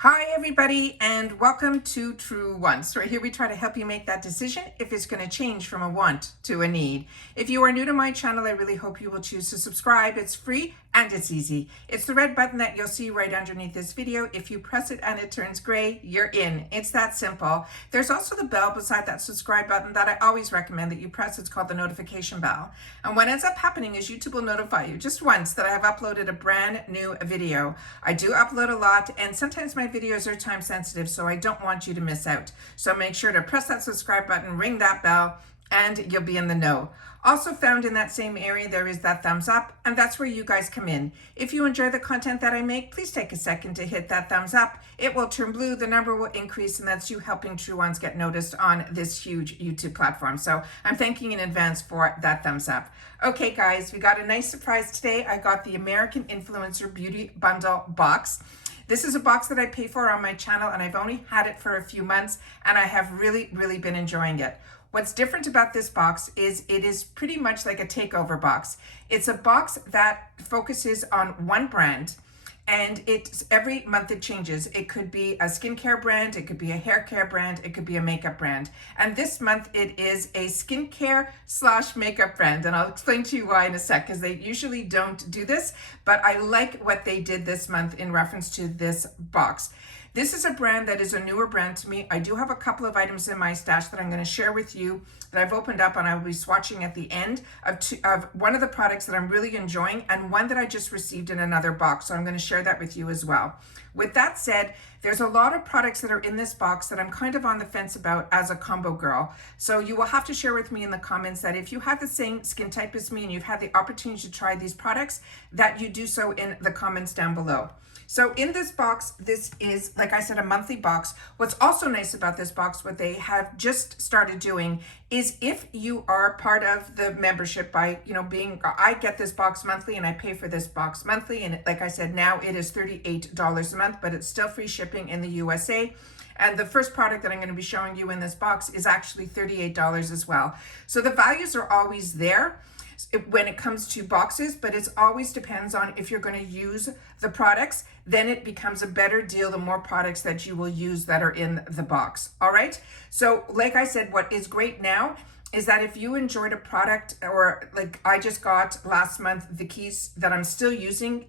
Hi everybody, and welcome to True Wants. Right here we try to help you make that decision if it's going to change from a want to a need. If you are new to my channel, I really hope you will choose to subscribe. It's free and it's easy. It's the red button that you'll see right underneath this video. If you press it and it turns gray, you're in. It's that simple. There's also the bell beside that subscribe button that I always recommend that you press. It's called the notification bell. And what ends up happening is YouTube will notify you just once that I have uploaded a brand new video. I do upload a lot, and sometimes my videos are time sensitive, so I don't want you to miss out. So make sure to press that subscribe button, ring that bell, and you'll be in the know. Also found in that same area, there is that thumbs up, and that's where you guys come in. If you enjoy the content that I make, please take a second to hit that thumbs up. It will turn blue, the number will increase, and that's you helping True Ones get noticed on this huge YouTube platform. So I'm thanking in advance for that thumbs up. Okay guys, we got a nice surprise today. I got the American Influencer Beauty Bundle box. This is a box that I pay for on my channel, and I've only had it for a few months, and I have really been enjoying it. What's different about this box is it is pretty much like a takeover box. It's a box that focuses on one brand, and it's every month it changes. It could be a skincare brand, it could be a hair care brand, it could be a makeup brand. And this month it is a skincare / makeup brand. And I'll explain to you why in a sec, because they usually don't do this, but I like what they did this month in reference to this box. This is a brand that is a newer brand to me. I do have a couple of items in my stash that I'm going to share with you that I've opened up, and I will be swatching at the end of one of the products that I'm really enjoying, and one that I just received in another box. So I'm going to share that with you as well. With that said, there's a lot of products that are in this box that I'm kind of on the fence about as a combo girl. So you will have to share with me in the comments that if you have the same skin type as me and you've had the opportunity to try these products, that you do so in the comments down below. So in this box, this is, like I said, a monthly box. What's also nice about this box, what they have just started doing, is if you are part of the membership by, I get this box monthly and I pay for this box monthly. And like I said, now it is $38 a month, but it's still free shipping in the USA. And the first product that I'm going to be showing you in this box is actually $38 as well. So the values are always there when it comes to boxes, but it always depends on if you're going to use the products. Then it becomes a better deal the more products that you will use that are in the box. All right, so like I said, what is great now is that if you enjoyed a product, or like I just got last month the keys that I'm still using,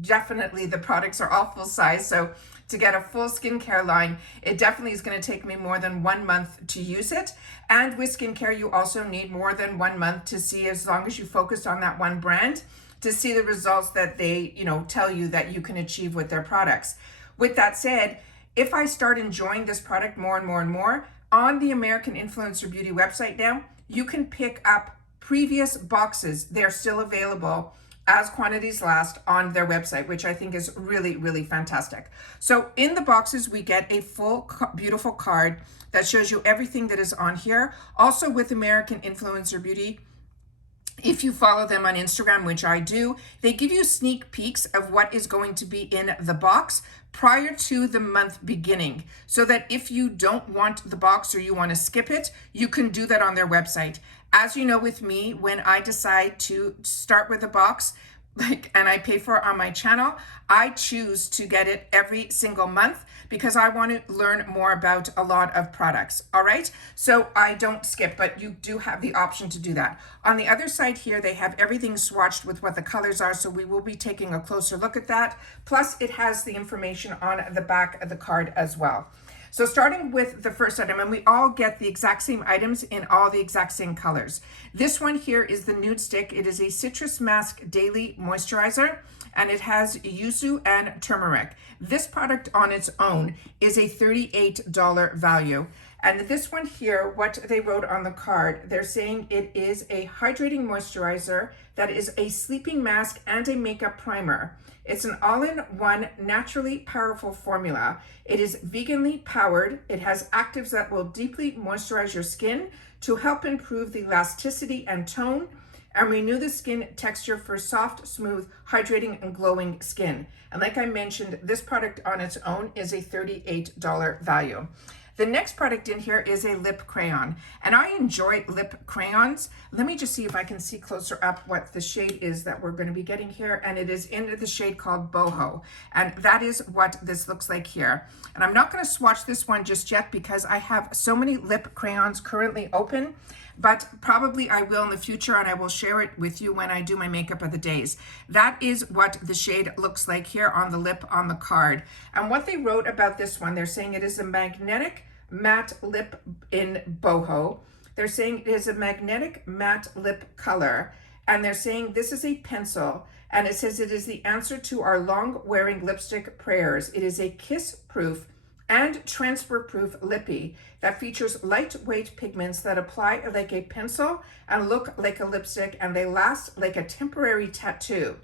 definitely the products are all full size. So to get a full skincare line, it definitely is going to take me more than 1 month to use it. And with skincare, you also need more than 1 month to see, as long as you focus on that one brand, to see the results that they, tell you that you can achieve with their products. With that said, if I start enjoying this product more and more, on the American Influencer Beauty website now, you can pick up previous boxes. They're still available as quantities last on their website, which I think is really fantastic. So in the boxes, we get a full beautiful card that shows you everything that is on here. Also with American Influencer Beauty, if you follow them on Instagram, which I do, they give you sneak peeks of what is going to be in the box prior to the month beginning, so that if you don't want the box or you want to skip it, you can do that on their website. As you know, with me, when I decide to start with a box, and I pay for it on my channel, I choose to get it every single month because I want to learn more about a lot of products. All right, so I don't skip, but you do have the option to do that. On the other side here, they have everything swatched with what the colors are, so we will be taking a closer look at that. Plus it has the information on the back of the card as well. So starting with the first item, and we all get the exact same items in all the exact same colors. This one here is the Nude Stick. It is a Citrus Mask Daily Moisturizer, and it has yuzu and turmeric. This product on its own is a $38 value. And this one here, what they wrote on the card, they're saying it is a hydrating moisturizer that is a sleeping mask and a makeup primer. It's an all-in-one naturally powerful formula. It is veganly powered. It has actives that will deeply moisturize your skin to help improve the elasticity and tone and renew the skin texture for soft, smooth, hydrating, and glowing skin. And like I mentioned, this product on its own is a $38 value. The next product in here is a lip crayon, and I enjoy lip crayons. Let me just see if I can see closer up what the shade is that we're going to be getting here, and it is in the shade called Boho, and that is what this looks like here. And I'm not going to swatch this one just yet because I have so many lip crayons currently open, but probably I will in the future, and I will share it with you when I do my makeup of the days. That is what the shade looks like here on the lip on the card. And what they wrote about this one, they're saying it is a magnetic matte lip in Boho. They're saying it is a magnetic matte lip color, and they're saying this is a pencil, and it says it is the answer to our long wearing lipstick prayers. It is a kiss proof and transfer proof lippy that features lightweight pigments that apply like a pencil and look like a lipstick, and they last like a temporary tattoo.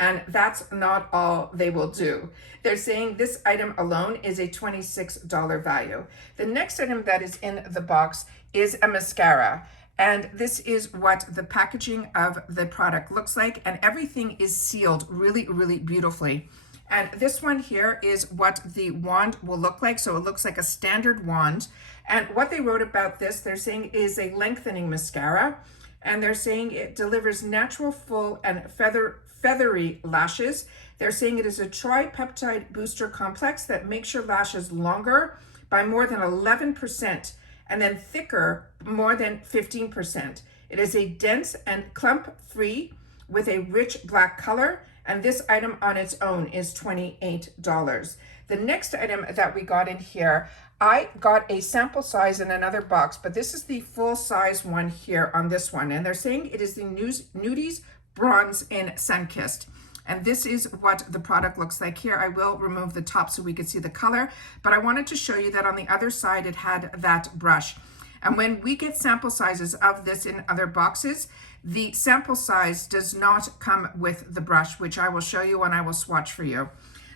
And that's not all they will do. They're saying this item alone is a $26 value. The next item that is in the box is a mascara. And this is what the packaging of the product looks like. And everything is sealed really, really beautifully. And this one here is what the wand will look like. So it looks like a standard wand. And what they wrote about this, they're saying is a lengthening mascara. And they're saying it delivers natural, full, and feathery lashes. They're saying it is a tripeptide booster complex that makes your lashes longer by more than 11% and then thicker more than 15%. It is a dense and clump-free with a rich black color, and this item on its own is $28. The next item that we got in here, I got a sample size in another box, but this is the full size one here on this one. And they're saying it is the Nudies Bronze in Sunkissed. And this is what the product looks like here. I will remove the top so we could see the color, but I wanted to show you that on the other side, it had that brush. And when we get sample sizes of this in other boxes, the sample size does not come with the brush, which I will show you and I will swatch for you.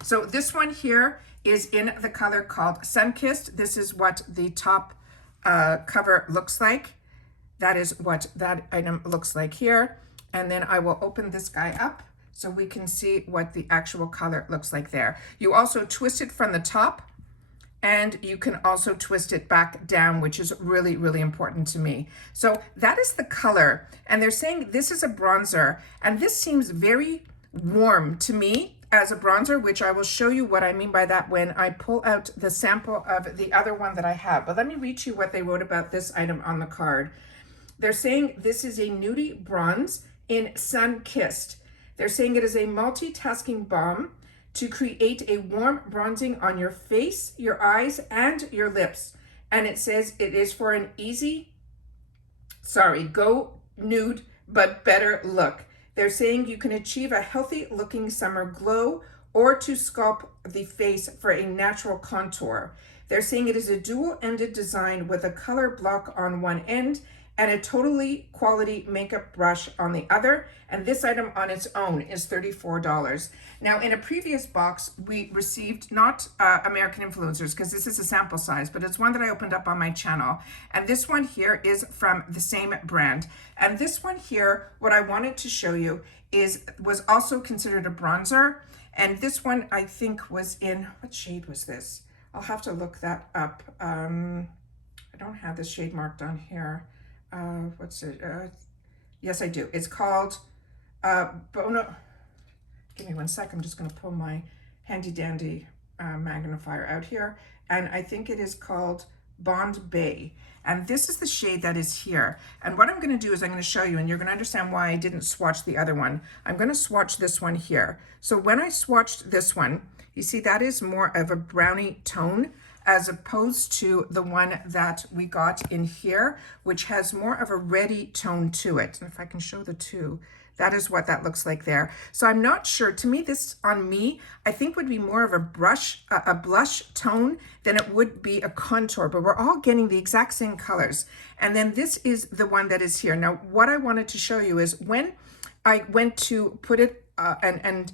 So this one here is in the color called Sunkissed. This is what the top cover looks like. That is what that item looks like here. And then I will open this guy up so we can see what the actual color looks like there. You also twist it from the top, and you can also twist it back down, which is really, really important to me. So that is the color. And they're saying this is a bronzer, and this seems very warm to me as a bronzer, which I will show you what I mean by that when I pull out the sample of the other one that I have. But let me read you what they wrote about this item on the card. They're saying this is a nudie bronze in Sunkissed. They're saying it is a multitasking balm to create a warm bronzing on your face, your eyes, and your lips. And it says it is for an go nude, but better look. They're saying you can achieve a healthy looking summer glow or to sculpt the face for a natural contour. They're saying it is a dual-ended design with a color block on one end and a totally quality makeup brush on the other. And this item on its own is $34. Now, in a previous box, we received not American Influencers, because this is a sample size, but it's one that I opened up on my channel. And this one here is from the same brand. And this one here, what I wanted to show you was also considered a bronzer. And this one, I think, was in, what shade was this? I'll have to look that up. I don't have the shade marked on here. What's it? Yes, I do. It's called Bono. Give me 1 sec. I'm just going to pull my handy dandy magnifier out here. And I think it is called Bond Bay. And this is the shade that is here. And what I'm going to do is I'm going to show you, and you're going to understand why I didn't swatch the other one. I'm going to swatch this one here. So when I swatched this one, you see that is more of a brownie tone, as opposed to the one that we got in here, which has more of a reddy tone to it. And if I can show the two, that is what that looks like there. So I'm not sure. To me, this on me, I think would be more of a blush tone than it would be a contour, but we're all getting the exact same colors. And then this is the one that is here. Now, what I wanted to show you is when I went to put it, and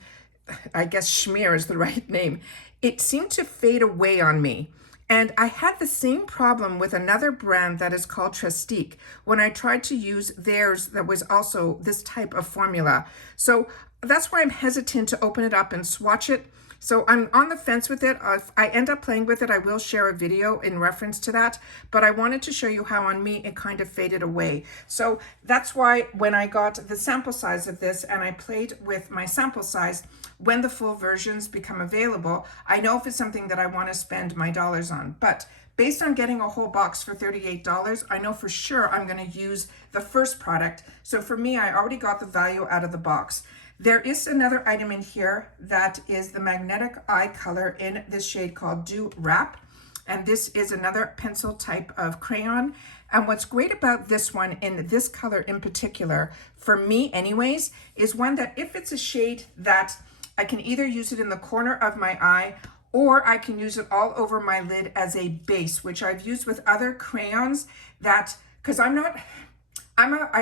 I guess schmear is the right name, it seemed to fade away on me. And I had the same problem with another brand that is called Trestique when I tried to use theirs that was also this type of formula. So that's why I'm hesitant to open it up and swatch it, So I'm on the fence with it. If I end up playing with it, I will share a video in reference to that, but I wanted to show you how on me it kind of faded away. So that's why when I got the sample size of this and I played with my sample size, when the full versions become available, I know if it's something that I want to spend my dollars on. But based on getting a whole box for $38, I know for sure I'm going to use the first product. So for me, I already got the value out of the box. There is another item in here that is the Magnetic Eye Color in this shade called Dew Wrap. And this is another pencil type of crayon. And what's great about this one in this color in particular, for me anyways, is one that if it's a shade that I can either use it in the corner of my eye or I can use it all over my lid as a base, which I've used with other crayons that, because I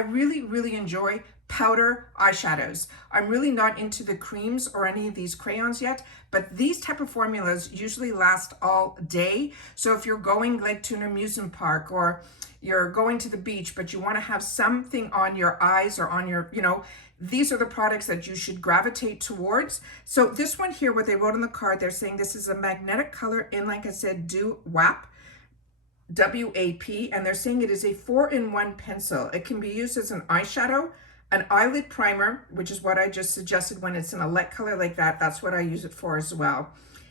really enjoy powder eyeshadows. I'm really not into the creams or any of these crayons yet, but these type of formulas usually last all day. So if you're going like to an amusement park or you're going to the beach, but you want to have something on your eyes or on your, these are the products that you should gravitate towards. So this one here, what they wrote on the card, they're saying this is a magnetic color in, like I said, Dew Wrap. W-A-P, and they're saying it is a 4-in-1 pencil. It can be used as an eyeshadow, an eyelid primer, which is what I just suggested when it's in a light color like that. That's what I use it for as well.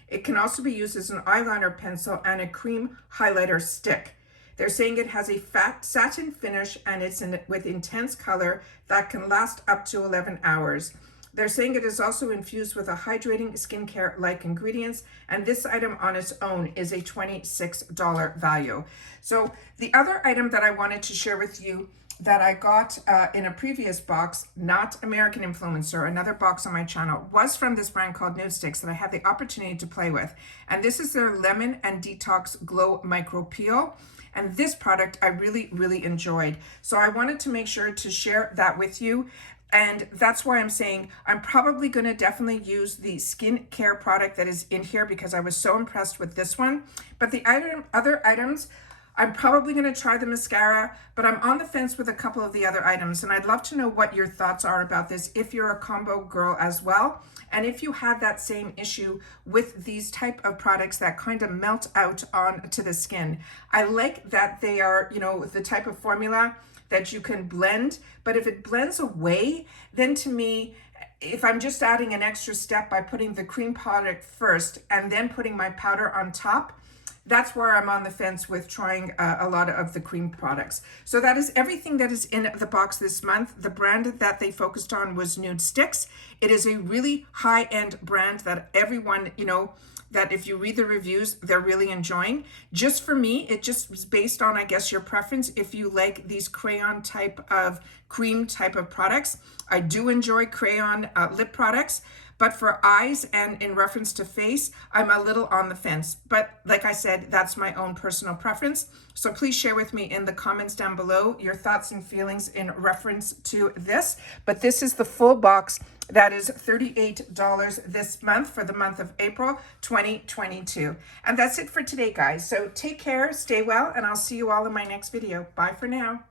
It can also be used as an eyeliner pencil and a cream highlighter stick. They're saying it has a fat satin finish and it's with intense color that can last up to 11 hours. They're saying it is also infused with a hydrating skincare-like ingredients, and this item on its own is a $26 value. So the other item that I wanted to share with you that I got in a previous box, not American Influencer, another box on my channel, was from this brand called Nude Sticks that I had the opportunity to play with. And this is their Lemon and Detox Glow Micro Peel. And this product I really enjoyed. So I wanted to make sure to share that with you. And that's why I'm saying I'm probably going to definitely use the skincare product that is in here because I was so impressed with this one. But the other items, I'm probably going to try the mascara, but I'm on the fence with a couple of the other items. And I'd love to know what your thoughts are about this if you're a combo girl as well. And if you had that same issue with these type of products that kind of melt out onto the skin. I like that they are, the type of formula that you can blend, but if it blends away, then to me, if I'm just adding an extra step by putting the cream product first and then putting my powder on top, that's where I'm on the fence with trying a lot of the cream products. So that is everything that is in the box this month. The brand that they focused on was Nude Sticks. It is a really high-end brand that everyone, that if you read the reviews, they're really enjoying. Just for me, it just was based on, I guess, your preference. If you like these crayon type of cream type of products, I do enjoy crayon lip products, but for eyes and in reference to face, I'm a little on the fence. But like I said, that's my own personal preference. So please share with me in the comments down below your thoughts and feelings in reference to this. But this is the full box that is $38 this month for the month of April 2022. And that's it for today, guys. So take care, stay well, and I'll see you all in my next video. Bye for now.